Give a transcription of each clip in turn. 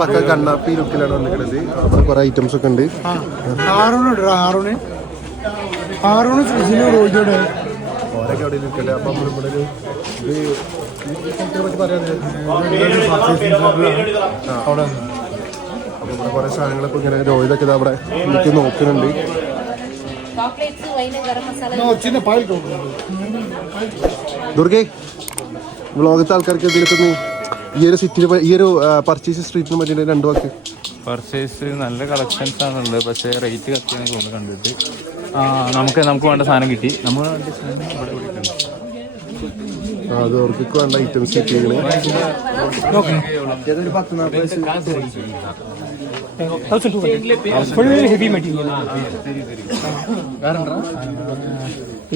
പക്ക കണ്ണാപ്പി ലുക്കിലാണ് വന്നിരിക്കുന്നത്. അവിടെ കുറെ ഐറ്റംസ് ഒക്കെ ഉണ്ട്. ഓരൊക്കെ അവിടെ നിൽക്കട്ടെ. അപ്പൊ നമ്മളിവിടെ അപ്പൊ ഇവിടെ കുറെ സാധനങ്ങളൊക്കെ ഇങ്ങനെ രോഹിതൊക്കെ അവിടെ എനിക്ക് നോക്കുന്നുണ്ട്. ദുർഗേ, വ്ളോഗത്തെ ആൾക്കാർക്ക് ഇതിലൊക്കെ ഈ ഒരു സിറ്റിയിൽ ഈ ഒരു പർച്ചേസ് സ്ട്രീറ്റിനെ പറ്റിയിട്ട് രണ്ടു വാക്ക്. പർച്ചേസ് നല്ല കളക്ഷൻസ് ആണുള്ളത്, പക്ഷേ റേറ്റ് കത്തിയാണ് തോന്നുന്നു കണ്ടിട്ട്. നമുക്ക് വേണ്ട സാധനം കിട്ടി. നമ്മൾ അത് അവർക്ക് വേണ്ട ഐറ്റംസ് കിട്ടിയാണ്.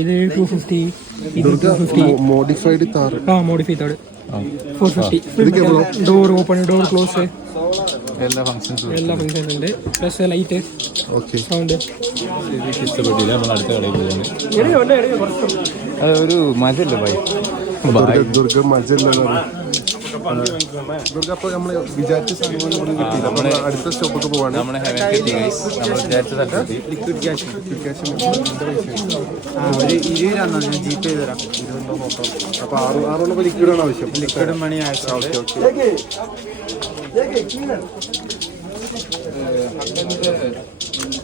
ഇത് 250, ഇത് 250. Modified Thar. Modified 450. Door open, door close, എല്ലാ ഫംഗ്ഷൻസും ഉണ്ട്. Plus light, sound. ഇഷ്ടപ്പെട്ടില്ല. നമ്മൾ അടുത്ത കടയിൽ പോവാണ്. അതൊരു മജല്ലേ ബൈ ദുർഗ മജല്ല. ദുർഗ അപ്പോൾ നമ്മൾ വിചാരിച്ച സാധനങ്ങൾ കിട്ടിയില്ല. നമ്മൾ അടുത്ത സ്റ്റോപ്പൊക്കെ പോവാണ്. നമ്മുടെ ലിക്വിഡ് ക്യാഷ് ജീപേ ചെയ്ത് തരാം. അപ്പൊ 6 ലിക്വിഡാണ് ആവശ്യം. ലിക്വിഡ് മണി ആവശ്യം. Okay okay.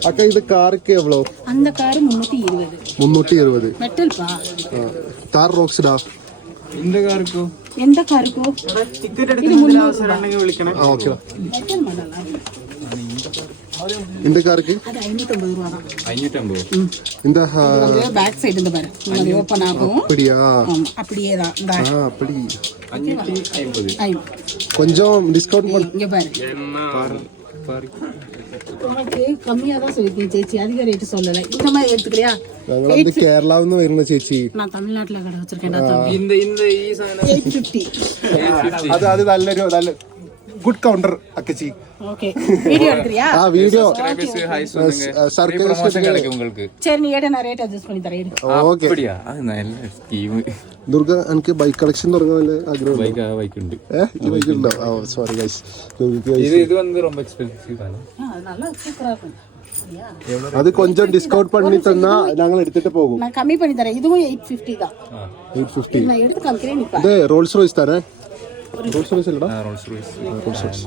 அக்கா இது காருக்கு எவ்வளோ? அந்த கார் 320. 320. மெட்டல் பா. தார் ரோக்ஸ்டா. இந்த காருக்கு எந்த காருக்கு? டிக்கெட் எடுக்கணும்ல அவசரம்னு விളിക്കണം. ஓகே. மெட்டல் மாடலா? இந்த காருக்கு அது 550 ரூபாய் தான். 550. இந்த பேக் சைடு இந்த பாரு. இது ஓபன் ஆகும். அப்படியே தான். இந்த அப்படி 550. கொஞ்சம் டிஸ்கவுண்ட் பண்ணு. இங்க பாரு. உங்களுக்கு கம்மியா தான் சொல்லிருக்கேன் ചേച്ചി, அதிக ரேட் சொல்லல. இந்த மாதிரி எடுத்துக்கறியா? ഞങ്ങളത് കേരളാവിന്ന് വരുന്ന ചേച്ചി. நான் தமிழ்நாட்டுல கடை வச்சிருக்கேன்டா தம்பி. இந்த ഈ സാധനം 850. അത് നല്ലൊരു നല്ല ഗുഡ് കൗണ്ടർ അക്കച്ചി. ஓகே. வீடியோ எடுக்கறியா? வீடியோ പ്രൊമോഷൻ கிடைக்கும் உங்களுக்கு. சரி, நீ ஏட நான் ரேட் அட்ஜஸ்ட் பண்ணி தரேன். ഓക്കെ. அப்படியா? அது நல்ல ஸ்கீம். ദുർഗ എനിക്ക് ബൈക്ക് കളക്ഷൻ തുടങ്ങാൻ നല്ല ആഗ്രഹം. ബൈക്ക് ഉണ്ട്. ഈ ബൈക്ക് ഉണ്ടോ? Sorry guys. ഇത് வந்து ரொம்ப எக்ஸ்பென்சிவ் தான. அது நல்லா சூப்பரா இருக்கும். அது கொஞ்சம் டிஸ்கவுண்ட் பண்ணி தந்தா நாங்க எடுத்துட்டு போவோம். நான் கம்மி பண்ணி தரேன். இதுவும் 850 தான். 850. நான் எடுத்து காமிக்கிறேன் நீ பாரு. இது ரோல்ஸ் ராய்ஸ் தானே? ரோல்ஸ் ராய்ஸ் இல்லடா? Rolls Royce. Rolls Royce.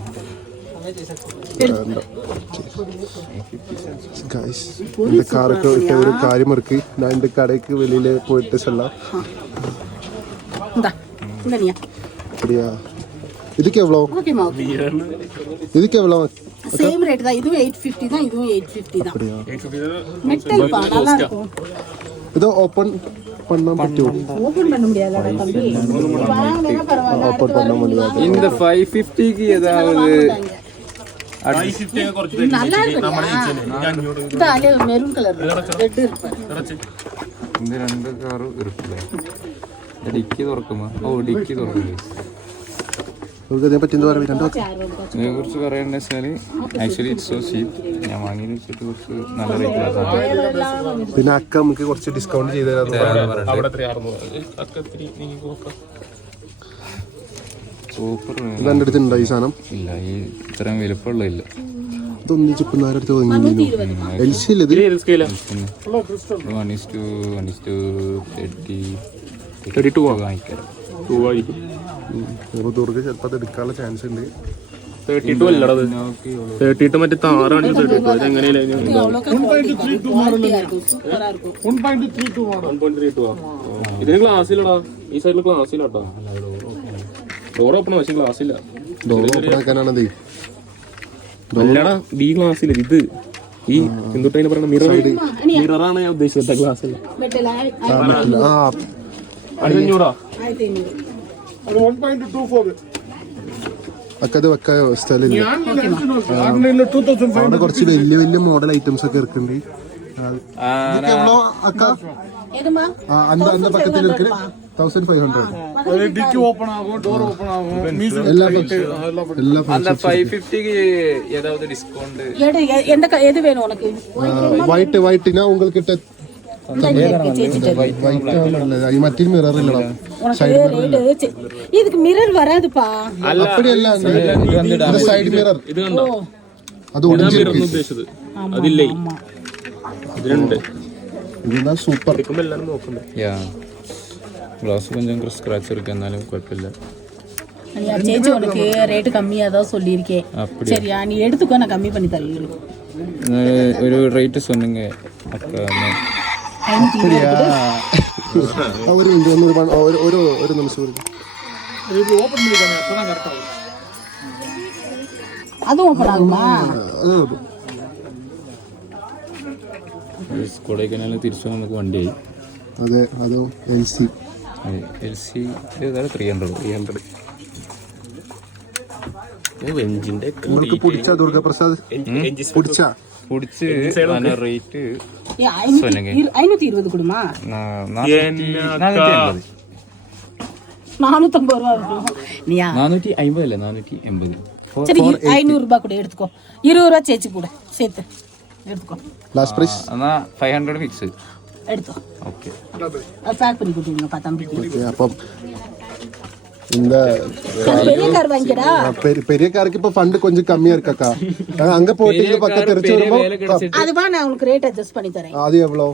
Guys, இந்த காருக்கு இட்ட ஒரு காரியம் இருக்கு. நான் இந்த கடைக்கு வெளியில போயிட்டு செல்லாம். இந்தா. இந்த நீயா. அப்படியா? இதுக்கு எவ்வளவு? ஓகேமா. இதுக்கு எவ்வளவு? சேம் ரேட் தான். இதுவும் 850 தான், இதுவும் 850 தான். அப்படியா? மெட்டல் பா, நல்லா இருக்கும். இது ஓபன் பண்ண பറ്റുമോ? ஓபன் பண்ண முடியாதுடா தம்பி. வாங்குனா பரவாயில்லை. ஓபன் பண்ண முடியாது. இந்த 550 க்கு ஏதாவது 550 കുറച്ച് நல்லா இருக்கு. இது அலே மெரூன் கலர் ரெட் இருக்கு. இந்த രണ്ട് കാർ ഇരിക്കില്ല. ഡിക്കി തുറക്കുമോ? ഡിക്കി തുറക്കും. ഇതിനെ പറ്റി എന്താ പറയുക? ഇതിനെ കുറിച്ച് പറയണ്ടെന്ന് വെച്ചാല് ആക്ച്വലി ഇറ്റ്സ് സോ ചീപ്പ്. ഞാൻ വാങ്ങിയത് വെച്ചിട്ട് കുറച്ച് നല്ല റേറ്റിലാണ് സാധനം. പിന്നെ അക്ക നമുക്ക് കുറച്ച് ഡിസ്കൗണ്ട് ചെയ്ത് തരാം. സൂപ്പർ. ഇതെന്റെ അടുത്തുണ്ടോ ഈ സാധനം? ഇല്ല, ഈ ഇത്രയും വലുപ്പമുള്ള ഇല്ല. ഇതൊന്നും ചിപ്പന്നാരടുത്ത് വാങ്ങി. എൽസി ഇത് 1:30 വാങ്ങിക്കാം. ദുർഗ ചിലപ്പോൾ അത് എടുക്കാനുള്ള ചാൻസ് ഉണ്ട്. 32 അല്ലടാ. 32 മറ്റേ താറാണ്. 32 അതെങ്ങനെയല്ലേ? 1.32 ഇതിന് ഗ്ലാസ് ഇല്ലടാ. ഈ സൈഡിൽ ഗ്ലാസ് ഇല്ലാട്ടോ. ഡോർ ഓപ്പൺ പക്ഷേ ഗ്ലാസ് ഇല്ല. ഡോർ ഓപ്പൺ ആക്കാനാണത്. അല്ലടാ, ഈ ഗ്ലാസ് ഇല്ല. ഇത് ഈ എന്തുട്ടതിനെ പറയുന്ന മിററാണ് ഞാൻ ഉദ്ദേശിച്ചത്. ഗ്ലാസ് ഇല്ല. மெட்டல் 500. അക്ക അത് വെക്കാൻ സ്ഥലമില്ല. അവിടെ കുറച്ച് വലിയ വലിയ മോഡൽ ഐറ്റംസ് ഒക്കെ ഇരിക്കുന്നുണ്ട്. അക്ക அந்த பக்கத்தில் இருக்கு 1500. എല്ലാ அந்த 550 க்கு ஏதாவது டிஸ்கவுண்ட்? எது வேணும் உனக்கு? ஒயிட்னா உங்களுக்கு വൈറ്റ് ആവുന്നുണ്ടല്ലേ ഈ മറ്റേ മിറർ ഇല്ലടാ இதுக்கு மிரர் வராதுப்பா. அப்படியല്ല സൈഡ് മിറർ ഇത് കണ്ടോ അത് ഒടിഞ്ഞിരിക്കും ഉദ്ദേശിച്ചത് അതില്ലേ ഇതിലുണ്ട് ഇതെന്താ സൂപ്പർ എടുക്കുമ്പോ എല്ലാരും നോക്കണ്ടേ ഗ്ലാസ് கொஞ்சம் സ്ക്രാച്ച് ഇருக்கு എന്നാലും കുഴപ്പമില്ല. சேச்சி உனக்கு ரேட்டு கம்மியா தான் சொல்லியிருக்கேன். சரியா நீ எடுத்துக்கோ, நான் கம்மி பண்ணி தரேன். ഒരു റേറ്റ് சொன்னீங்க അക്ക ശരിയാ ഒരു മിനിറ്റ് ഒരു നിമിഷം அது ஓபன் ஆகுமா? കൊടൈക്കനാലിൽ തിരിച്ചു നമുക്ക് വണ്ടിയായി. അതെ അതോ LC ഏതായാലും 300 വെഞ്ചിന്റെ നിങ്ങൾക്ക് പിടിച്ച ദുർഗപ്രസാദ് പിടിച്ച പിടിച്ച് റേറ്റ് 520 கொடுமா? 450 ரூபா இருக்கும். நீயா 450 അല്ല 480. சரி 500 ரூபாய் கூட எடுத்துக்கோ. 20 ரூபாய் சேச்சி கூட சேர்த்து எடுத்துக்கோ. லாஸ்ட் பிரைஸ் എന്നാ 500 ഫിക്സ് எடுத்தோ. ഓക്കെ அது பேக் பண்ணி கொடுத்துருங்க பா தம்பிக்கு. അപ്പം இந்த பெரிய கார் வாங்கிடா. பெரிய காருக்கு இப்ப ஃபண்ட் கொஞ்சம் கம்மியா இருக்கக்கா. அங்க போட்டு இந்த பக்கம் தெரிச்சு வரும்போ அது வா, நான் உங்களுக்கு ரேட் அட்ஜஸ்ட் பண்ணி தரேன். அது எவ்வளவு?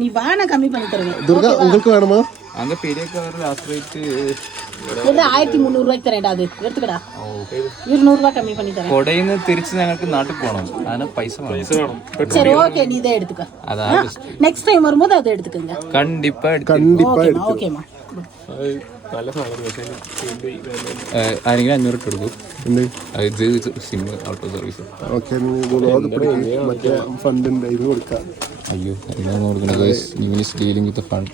நீ வா, நான் கம்மி பண்ணி தரேன். துர்கா உங்களுக்கு வேணுமா? அந்த பெரிய கார் லாஸ்ட் ரேட் இது 1300 ரூபாய்க்கு தரேன்டா. அது எடுத்துக்கடா. 200 ரூபாய் கம்மி பண்ணி தரேன். കൊടയിന്ന് തിരിച്ച് ഞങ്ങൾക്ക് നാട്ടിൽ പോകണം. അതിന് പൈസ വേണം. சரி ஓகே, நீ இதை எடுத்துக்க. അതാണ് நெக்ஸ்ட் டைம் வரும்போது அதை எடுத்துக்கங்க. കണ്ടിപ്പാ ஓகேமா. നല്ല സാധനം ആരെങ്കിലും 500 ഇട്ട് കൊടുക്കും. ഇത് SIM out of service. Okay മറ്റേ ഫണ്ടിന്റെ ഇത് കൊടുക്കാം. അയ്യോ അതിനാണ് കൊടുക്കുന്നത്. Dealing with fund.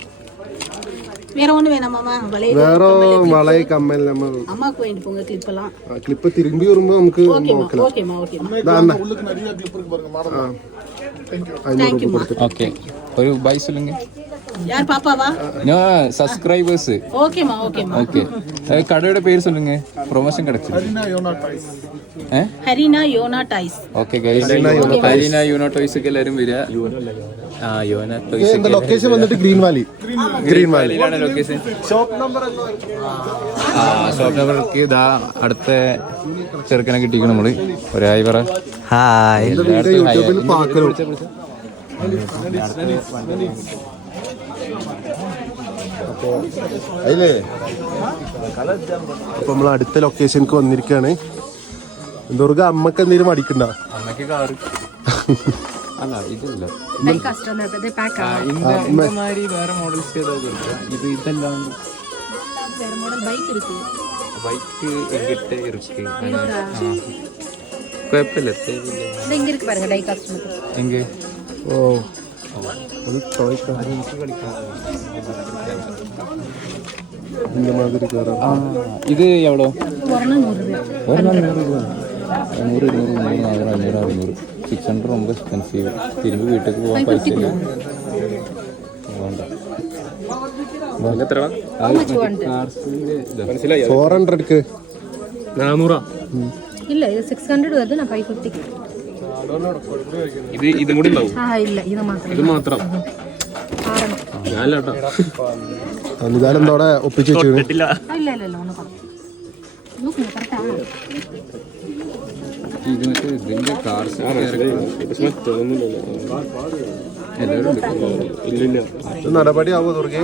வேற ஒண்ணு வேணாமாமா? വേറെ വളയ കമ്മൽ നമ്മൾ அம்மாக்கு வேண்டி போங்க கிளிப் எல்லாம். ക്ലിപ്പ് തിരുമ്പി വരുമ്പോ നമുക്ക് നോക്കാം. ஓகேமா. ഓക്കെ ഒരു ബൈ சொல்லுங்க. யார் பாப்பாவா? സബ്സ്ക്രൈബേഴ്സ്. ஓகேமா. ഓക്കെ കടയുടെ പേര് சொல்லுங்க. പ്രൊമോഷൻ കിടച്ചു. ഹരീന യോന ടൈസ്. ഓക്കെ ഗൈസ്, ഹരീന യോന ടോയ്സ് എല്ലാരും വരിക. യോന ടോയ്സ് ലൊക്കേഷൻ വന്നിട്ട് ഗ്രീൻ വാലി. വാലിയിലാണ് ലൊക്കേഷൻ. ഷോപ്പ് നമ്പർക്ക് ഇതാ അടുത്ത ചെറുക്കനെ കിട്ടിക്കണം നമ്മള്. ഒരായി പറ. ഹായ്. യൂട്യൂബിൽ പാക്കലോ അപ്പൊ നമ്മൾ അടുത്ത ലൊക്കേഷനിക്ക് വന്നിരിക്കുകയാണ്. ദുർഗ അമ്മക്ക് എന്തെങ്കിലും അടിക്കണ്ട? അമ്മക്ക് കാറ് അല്ല ഇതില്ല. വേറെ മോഡൽസ് ഇത് ഇതെല്ലാം ബൈക്ക് എങ്കിട്ട് ഇருக்கு. കുഴപ്പമില്ല. എങ്ക ഓ അത് இந்த மாதிரி காரம். ഇത് എവ്വളോ? 600 ரொம்ப എക്സ്പെൻസീവ്. തിരുമ്പി വീട്ടിലേക്ക് പോകാൻ പൈസ ഇല്ല. 400 400 இல்ல இது 600 வருது. நான் 550. ഇതും കൂടി ഉണ്ടാവും. இல்ல இது മാത്രം. ഇത് മാത്രം ഞാനല്ലാട്ടോ. നിദാനം എന്തോടെ ഒപ്പിച്ച് വെച്ചു? இல்ல ஒண்ணு നോക്കുന്നു കറക്റ്റാ. ഇത് മറ്റേ ഇതിന്റെ കാർസ് ഇല്ലില്ല. നടപടി ആവോ ദുർഗെ?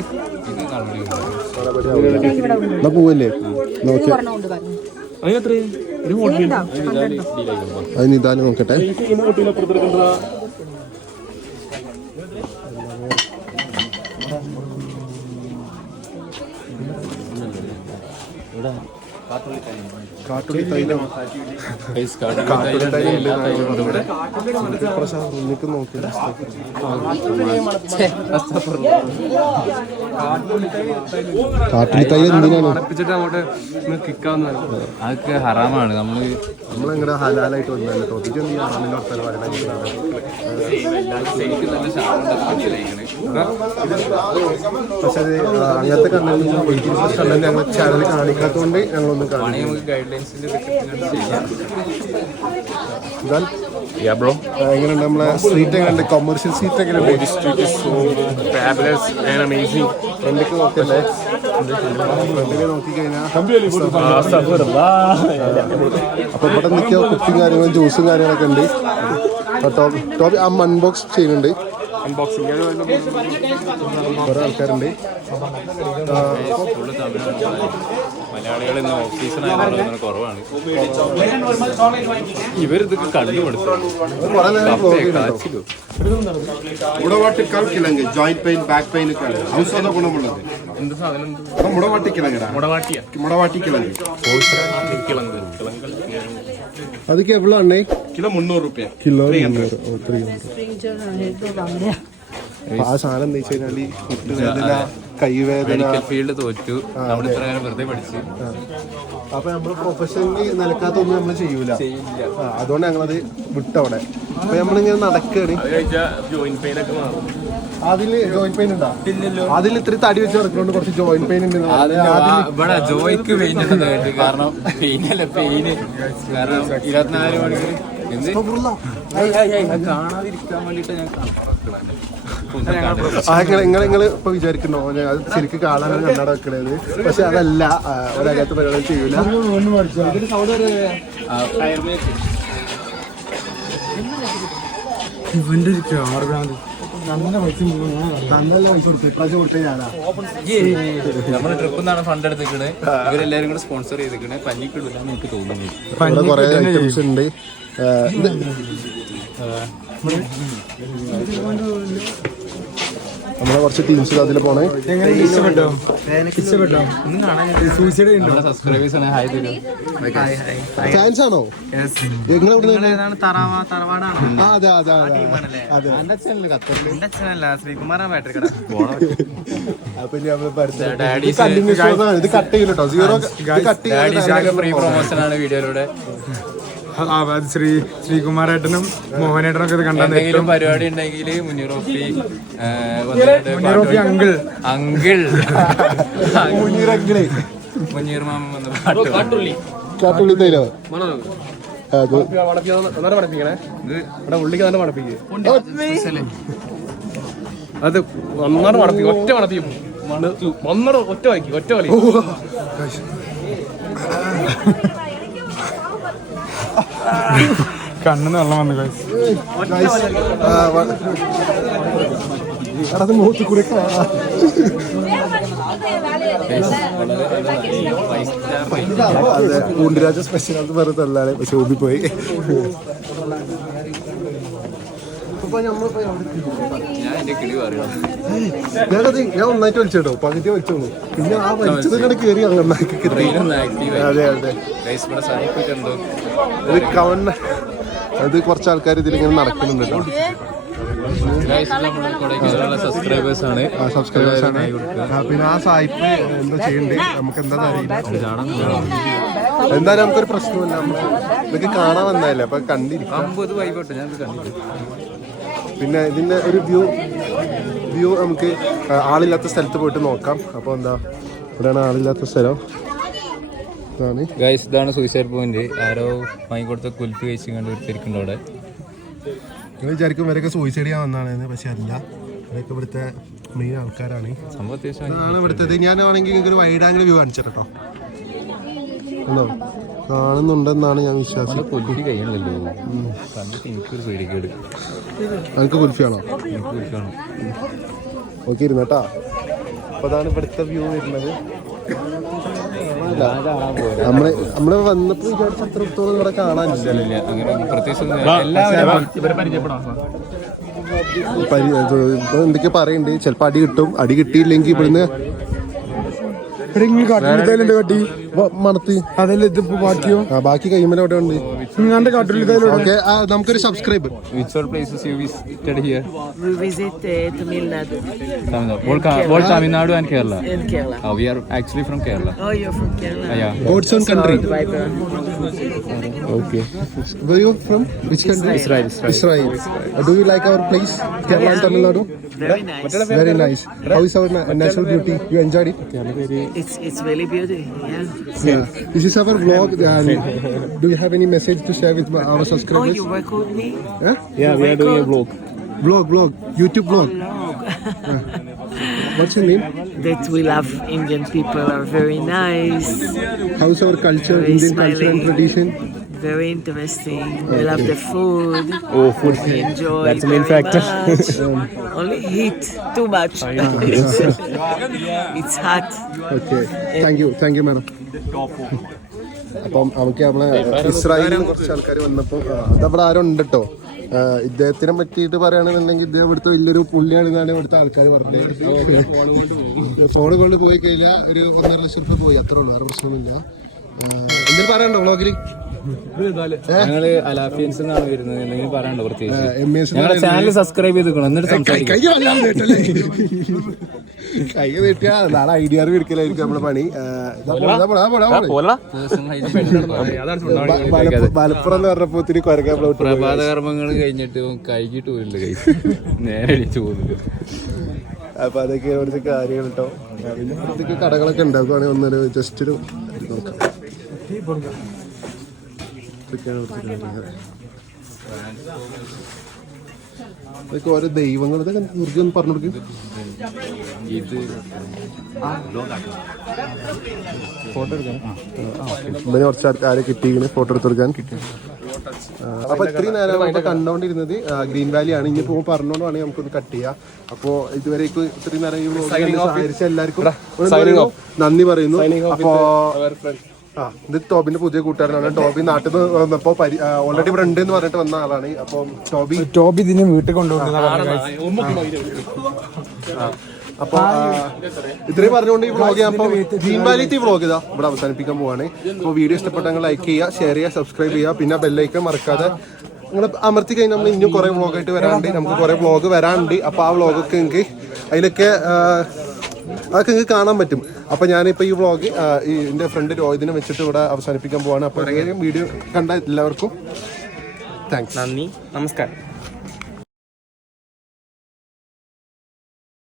എന്നാ പോവല്ലേ? നോക്കി ഒരെണ്ണം പറഞ്ഞു. അതിനെത്ര ഒരു ഹോട്ടൽ അത് നിദാനം നോക്കട്ടെ. കാട്ടുള്ളി തൈലം നോക്കില്ല. കാട്ടുള്ളി തൈ എന്തിനാണ്? അതൊക്കെ ഹറാമാണ്. നമ്മളെങ്ങനെ ഹലാലായിട്ട് വന്നല്ലേ തോന്നിച്ച് നീ ഹറാമിന്റെ വർത്താനം പറയണ. പക്ഷെ അങ്ങനത്തെ കണ്ടന്റ് ഞങ്ങൾ ചാനൽ കാണിക്കാത്തതുകൊണ്ട് ഞങ്ങളൊന്നും ഒന്ന് കാണാം. നമുക്ക് ഗൈഡ് ലൈൻസിന്റെ Yeah, bro. എങ്ങനെയുണ്ട് നമ്മളെ സ്ട്രീറ്റ് എങ്ങനെയുണ്ട്? കൊമേഴ്ഷ്യൽ സീറ്റ് എങ്ങനെയുണ്ട്? This street is so fabulous and amazing. ഫ്രണ്ടിലേക്ക് നോക്കല്ലേ? ഫ്രണ്ടിലേക്ക് നോക്കിക്കഴിഞ്ഞാൽ അപ്പൊ ഇവിടെ നിൽക്കുക കുക്കിങ് കാര്യങ്ങളും ജ്യൂസും കാര്യങ്ങളൊക്കെ ഉണ്ട്. ടോപ്പി അൺബോക്സ് ചെയ്യുന്നുണ്ട്. Unboxing. കുറെ ആൾക്കാരുണ്ട്. മലയാളികൾ ഇന്ന് ഓഫ് സീസൺ ആയതുകൊണ്ട് കുറവാണ്. ഇവരിതൊക്കെ കണ്ടുപിടുത്തു. കുറെ നേരം vlog ചെയ്യുന്നുണ്ടോ? മുടവാട്ടിക്കിഴങ്ങ് ജോയിന്റ് പെയിൻ ബാക്ക് പെയിൻ ഒക്കെ ഔഷധ ഗുണമുള്ളത്. എന്ത് സാധനം? മുടവാട്ടിക്കിഴങ്ങ് മുടവാട്ടിക്കിഴങ്ങ് അതൊക്കെ എவ்வளோ അണ്ണേ? കിലോ 300 രൂപ. കിലോ 300. ആ സാധനം എന്താ വെച്ച് കഴിഞ്ഞാല് മുട്ടുവേദന, കൈവേദന. മെഡിക്കൽ ഫീൽഡ് തോറ്റു. നമ്മൾ ഇത്ര നേരം വെറുതെ പഠിച്ചു. അപ്പൊ നമ്മള് പ്രൊഫഷണലി നിലക്കാത്തൊന്നും നമ്മൾ ചെയ്യൂല. അതുകൊണ്ട് ഞങ്ങളത് വിട്ടവിടെ. അപ്പൊ നമ്മളിങ്ങനെ നടക്കുകയാണ്. Joint pain ഒക്കെ മാറും. അതില് ജോയിന്റ് പെയിൻ ഉണ്ടാ? അതിൽ ഇത്ര തടി വെച്ച് നടക്കുന്നോണ്ട് കുറച്ച് ജോയിന്റ് പെയിൻ ഉണ്ട്. ഇവിടെ ജോയ്ക്ക് പെയിൻ ഉണ്ടെന്ന് കേട്ടു. കാരണം പെയിനല്ല പെയിന്. കാരണം 24 മണിക്കൂർ കാണാതിരിക്കാൻ വേണ്ടിട്ട് ഞാൻ നിങ്ങൾ ഇപ്പൊ വിചാരിക്കണോ അത് ശരിക്കും കാണാനാണ് കണ്ണട വെക്കണത്? പക്ഷെ അതല്ല, ഒരകത്ത് പരിപാടി ചെയ്യൂല. ഇവന്റെ ഒരു കാർ ഭ്രാന്ത് നമ്മള് ട്രിപ്പിൽ നിന്നാണ് ഫണ്ട് എടുത്തിക്കണേ. ഇവരെല്ലാരും കൂടെ സ്പോൺസർ ചെയ്തിക്കണേ. പഞ്ഞിക്കിടില്ലാന്ന് എനിക്ക് തോന്നുന്നു. ഇവിടെ കുറെ ഐറ്റംസ് ഉണ്ട്. നമ്മളെ കുറച്ച് ടീംസ് അതിൽ പോണേ. ഇഷ്ടപ്പെട്ടോ? സൂയിസൈഡ് ഉണ്ടോ? സബ്സ്ക്രൈബേഴ്സ് ആണ്. ഹായ് തരും. ഫാൻസ് ആണോ? നിങ്ങൾ തറവാടാണ്. അതെ അതെ അതെ. ശ്രീകുമാറാ ബാറ്ററി കട. അപ്പൊ ഇത് കട്ട് ചെയ്യും കേട്ടോ. സീറോ കട്ട് ഫ്രീ പ്രൊമോഷൻ ആണ് വീഡിയോയിലൂടെ. ശ്രീകുമാരേട്ടനും മോഹനേട്ടനൊക്കെ ഇത് കണ്ടാൽ എന്തെങ്കിലും പരിപാടി ഉണ്ടെങ്കിൽ മുനീറോഫി അങ്കിൾ മുനീർ മാമൻ വന്ന് കാട്ടുള്ളി തൈലോ? ഉള്ളിക്ക് തന്നെ മണപ്പിക്കുക. അത് നന്നായിട്ട് മണപ്പിക്കും. ഒറ്റ മണപ്പിക്കും. ഒറ്റ വായിക്കും. ഒറ്റ വലി. കണ്ണെന്ന് വെള്ളം വന്നു. അത് മുഖത്ത് കൂടെ അതെ പൂണ്ടിരാജ സ്പെഷ്യൽ അത് വെറുതെ അല്ലാതെ പക്ഷെ ഓടിപ്പോയി. ഞാൻ ഒന്നായിട്ട് വലിച്ചോ, പകുതി വലിച്ചോളൂ. പിന്നെ ആ വലിച്ചതിനോട് കയറി അങ്ങനാക്കി കിട്ടി. അതെ അതെ. ഇത് കവണ്ണ അത് കുറച്ച് ആൾക്കാർ ഇതിലിങ്ങനെ നടക്കുന്നുണ്ട് കേട്ടോ. സബ്സ്ക്രൈബേഴ്സ് ആണ്. പിന്നെ ആ സായിപ്പ് എന്താ ചെയ്യണ്ടേ നമുക്ക് എന്താ അറിയില്ല. എന്തായാലും നമുക്കൊരു പ്രശ്നമില്ല. ഇതൊക്കെ കാണാൻ വന്നതല്ലേ അപ്പൊ കണ്ടിരിക്കാം. പിന്നെ ഇതിന്റെ ഒരു വ്യൂ നമുക്ക് ആളില്ലാത്ത സ്ഥലത്ത് പോയിട്ട് നോക്കാം. അപ്പൊ എന്താ ഇവിടെയാണ് ആളില്ലാത്ത സ്ഥലം. ഇതാണ് സൂയിസൈഡ് പോയിന്റ്. ആരോ വാങ്ങി കൊടുത്ത കുൽപ്പി കഴിച്ച് കണ്ടുപിടിച്ചിരിക്കുന്നുണ്ട് അവിടെ. നിങ്ങൾ വിചാരിക്കും ഇവരൊക്കെ സൂയിസൈഡ് ചെയ്യാൻ വന്നതാണ്. പക്ഷെ അല്ല, ഇവരൊക്കെ ഇവിടുത്തെ മെയിൻ ആൾക്കാരാണ്. അതാണ് ഇവിടുത്തെ. ഞാൻ ആണെങ്കിൽ നിങ്ങൾക്ക് ഒരു വൈഡ് ആംഗിൾ വ്യൂ കാണിച്ചു കേട്ടോ. ഉണ്ടോ? കാണുന്നുണ്ടെന്നാണ് ഞാൻ വിശ്വാസം. കുൽപ്പി കഴിയണല്ലോ. എനിക്കൊരു പേടിക്കേട്. എനിക്ക് കുൽഫിയാണോ? ഓക്കെ ഇരുന്നു കേട്ടാ. അപ്പൊ അതാണ് ഇവിടുത്തെ വ്യൂ വരുന്നത്. നമ്മള് വന്നപ്പോ വിചാരിച്ച അത്രത്തോളം ഇവിടെ കാണാനില്ല. എന്തൊക്കെ പറയുന്നുണ്ട്. ചിലപ്പോ അടി കിട്ടും. അടി കിട്ടിയില്ലെങ്കിൽ ഇവിടുന്ന് മണത്തി അതല്ല ഇതിപ്പോ ബാക്കിയോ? ബാക്കി കൈമല അവിടെ ഉണ്ട്. ഓക്കെ, നമുക്കൊരു subscriber. Which all places you visited here? We visit Tamil Nadu. Both Tamil Nadu and Kerala. In Kerala. We are actually from Kerala. Oh, you're from Kerala? Yeah. God's own country. Okay. Where you from? Which country? Israel. Do you like our place? Kerala and Tamil Nadu? Very nice. Very nice. How is our natural beauty? You enjoyed it? It's really beautiful. Yeah. This is our vlog. Do you have any message to share with our Oh, subscribers? you record me? Huh? Yeah, we are doing a vlog. Vlog, YouTube vlog. What's your name? That we love Indian people are very nice, How's our culture, Very Indian culture and smiling. tradition? very interesting. We love the food. Oh, food. We enjoy That's the main very factor. much. Only heat too much. It's hot. Okay. Thank you, madam. അപ്പം നമുക്ക് നമ്മളെ ഇസ്രായേലിൽ നിന്ന് കുറച്ച് ആൾക്കാർ വന്നപ്പോൾ അതവിടെ ആരും ഉണ്ട് കേട്ടോ. ഇദ്ദേഹത്തിനെ പറ്റിയിട്ട് പറയുകയാണെന്നുണ്ടെങ്കിൽ ഇദ്ദേഹം ഇവിടുത്തെ വലിയൊരു പുള്ളിയാണെന്നാണ് ഇവിടുത്തെ ആൾക്കാർ പറഞ്ഞത്. ഫോൺ കൊണ്ട് പോയി കഴിഞ്ഞാൽ ഒരു 1.5 ലക്ഷം രൂപ പോയി, അത്രേ ഉള്ളൂ, വേറെ പ്രശ്നമൊന്നുമില്ല. എന്തെങ്കിലും പറയാനുണ്ടോ വ്ളോഗിൽ? ഞങ്ങള് അലാഫിയൻസ് എന്നാണ് വരുന്നത്. എന്തെങ്കിലും പറയാനുണ്ടോ പ്രത്യേകിച്ച്? MES ഞങ്ങളുടെ ചാനൽ സബ്സ്ക്രൈബ് ചെയ്തിരിക്കണം, എന്നിട്ട് സംസാരിക്കാം. കൈ നീട്ടിയാ നാളെ ഐഡിയ എടുക്കലായിരിക്കും നമ്മളെ പണി. മലപ്പുറം എന്ന് പറഞ്ഞപ്പോ ഒത്തിരി കൊരക്കാൻ പ്രഭാത കർമ്മങ്ങൾ കഴിഞ്ഞിട്ട് കഴിഞ്ഞിട്ട് പോയില്ല, കൈ നേരെ എണീച്ചു പോകുന്നു. അപ്പൊ അതൊക്കെ ഇവിടുത്തെ കാര്യങ്ങൾ കേട്ടോ. പിന്നെ ഇവിടത്തേക്ക് കടകളൊക്കെ ഉണ്ടാക്കുവാണെങ്കിൽ ഒന്നൊരു ജസ്റ്റ് ഒരു നോക്കാം. അതൊക്കെ ഓരോ ദൈവങ്ങൾ, ഇതൊക്കെ ദുർഗ ഒന്ന് പറഞ്ഞു കൊടുക്കും. ഇത് ഇങ്ങനെ കുറച്ച് ആൾക്കാരെ കിട്ടിയിങ്ങനെ ഫോട്ടോ എടുത്ത് കൊടുക്കാൻ കിട്ടി. അപ്പൊ ഇത്രയും നേരം നമ്മൾ കണ്ടോണ്ടിരുന്നത് ഗ്രീൻ വാലി ആണ്. ഇനി പോകുമ്പോൾ പറഞ്ഞോണ്ട് വേണമെങ്കിൽ നമുക്കൊന്ന് കട്ട് ചെയ്യാം. അപ്പോ ഇതുവരേക്കും ഇത്രയും നേരം ഈ സഹകരിച്ച എല്ലാവർക്കും നന്ദി പറയുന്നു. അപ്പോ ഇത് ടോബിന്റെ പുതിയ കൂട്ടുകാരനാണ്. ടോബി നാട്ടിൽ നിന്ന് വന്നപ്പോ ഓൾറെഡി ഇവിടെ ഉണ്ട് എന്ന് പറഞ്ഞിട്ട് വന്ന ആളാണ്. അപ്പൊ ടോബി ഇതിനെ വീട്ടിൽ കൊണ്ടുപോകുന്ന അപ്പൊ ഇത്രയും പറഞ്ഞുകൊണ്ട് ഈ വ്ളോഗ് ഞാൻ ഗ്രീൻ വാലിത്തെ വ്ളോഗ് ഇതാ ഇവിടെ അവസാനിപ്പിക്കാൻ പോവാണ്. അപ്പോൾ വീഡിയോ ഇഷ്ടപ്പെട്ടെങ്കിൽ ലൈക്ക് ചെയ്യുക, ഷെയർ ചെയ്യുക, സബ്സ്ക്രൈബ് ചെയ്യുക. പിന്നെ ബെല്ലൈക്കൺ മറക്കാതെ നിങ്ങൾ അമർത്തി കഴിഞ്ഞാൽ നമ്മൾ ഇനിയും കുറെ വ്ളോഗായിട്ട് വരാണ്ട്, നമുക്ക് കുറെ വ്ളോഗ് വരാണ്ട്. അപ്പോൾ ആ വ്ളോഗൊക്കെ നിങ്ങൾക്ക് അതിലൊക്കെ അതൊക്കെ നിങ്ങൾക്ക് കാണാൻ പറ്റും. അപ്പോൾ ഞാനിപ്പോൾ ഈ വ്ളോഗ് എൻ്റെ ഫ്രണ്ട് രോഹിതിനെ വെച്ചിട്ട് ഇവിടെ അവസാനിപ്പിക്കാൻ പോവാണ്. അപ്പോൾ വീഡിയോ കണ്ട എല്ലാവർക്കും താങ്ക്സ്, നന്ദി, നമസ്കാരം.